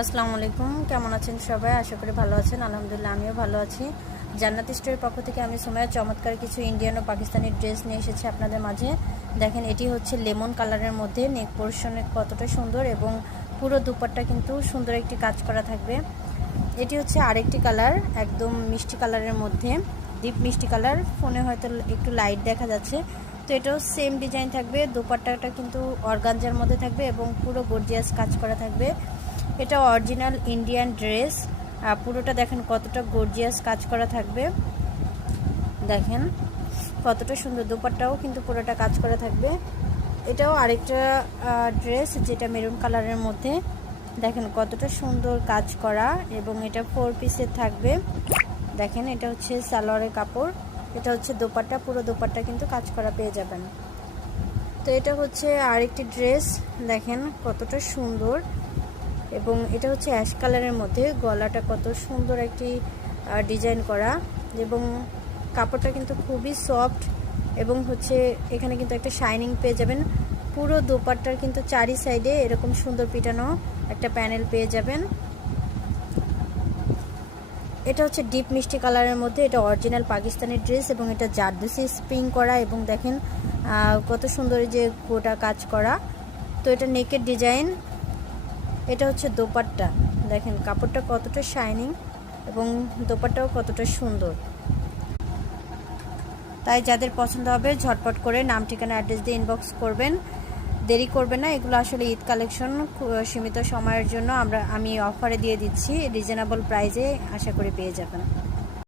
আসসালামু আলাইকুম, কেমন আছেন সবাই? আশা করি ভালো আছেন। আলহামদুলিল্লাহ আমিও ভালো আছি। জান্নাত স্টোরের পক্ষ থেকে আমি সুমাইয়া চমৎকার কিছু ইন্ডিয়ান ও পাকিস্তানি ড্রেস নিয়ে এসেছি আপনাদের মাঝে। দেখেন, এটি হচ্ছে লেমন কালারের মধ্যে, নেক পোর্শনে কতটা সুন্দর এবং পুরো দুপাট্টা কিন্তু সুন্দর একটি কাজ করা থাকবে। এটি হচ্ছে আরেকটি কালার, একদম মিষ্টি কালারের মধ্যে, ডিপ মিষ্টি কালার। ফোনে হয়তো একটু লাইট দেখা যাচ্ছে। তো এটাও সেম ডিজাইন থাকবে, দুপাট্টাটা কিন্তু অর্গানজার মধ্যে থাকবে এবং পুরো গর্জিয়াস কাজ করা থাকবে। এটা অরিজিনাল ইন্ডিয়ান ড্রেস। পুরোটা দেখেন কতটা গর্জিয়াস কাজ করা থাকবে। দেখেন কতটা সুন্দর, দুপাট্টাও কিন্তু পুরোটা কাজ করা থাকবে। এটাও আরেকটা ড্রেস, যেটা মেরুন কালারের মধ্যে। দেখেন কতটা সুন্দর কাজ করা এবং এটা 4 পিসের থাকবে। দেখেন, এটা হচ্ছে সালোয়ারের কাপড়, এটা হচ্ছে দোপাট্টা, পুরো দোপাট্টা কিন্তু কাজ করা পেয়ে যাবেন। তো এটা হচ্ছে আরেকটি ড্রেস, দেখেন কতটা সুন্দর এবং এটা হচ্ছে অ্যাশ কালারের মধ্যে। গলাটা কত সুন্দর একটি ডিজাইন করা এবং কাপড়টা কিন্তু খুবই সফট এবং হচ্ছে এখানে কিন্তু একটা শাইনিং পেয়ে যাবেন। পুরো দোপাট্টার কিন্তু চারি সাইডে এরকম সুন্দর পিটানো একটা প্যানেল পেয়ে যাবেন। এটা হচ্ছে ডিপ মিষ্টি কালারের মধ্যে, এটা অরিজিনাল পাকিস্তানি ড্রেস এবং এটা জারদোসি স্প্রিং করা এবং দেখেন কত সুন্দর যে গোটা কাজ করা। তো এটা নেকের ডিজাইন। এটা হচ্ছে দোপাট্টা, দেখেন কাপড়টা কতটা শাইনিং এবং দোপাট্টাও কতটা সুন্দর। তাই যাদের পছন্দ হবে ঝটপট করে নাম, ঠিকানা, অ্যাড্রেস দিয়ে ইনবক্স করবেন, দেরি করবেন না। এগুলো আসলে ঈদ কালেকশন, সীমিত সময়ের জন্য আমি অফারে দিয়ে দিচ্ছি, রিজনেবল প্রাইসে আশা করি পেয়ে যাবেন।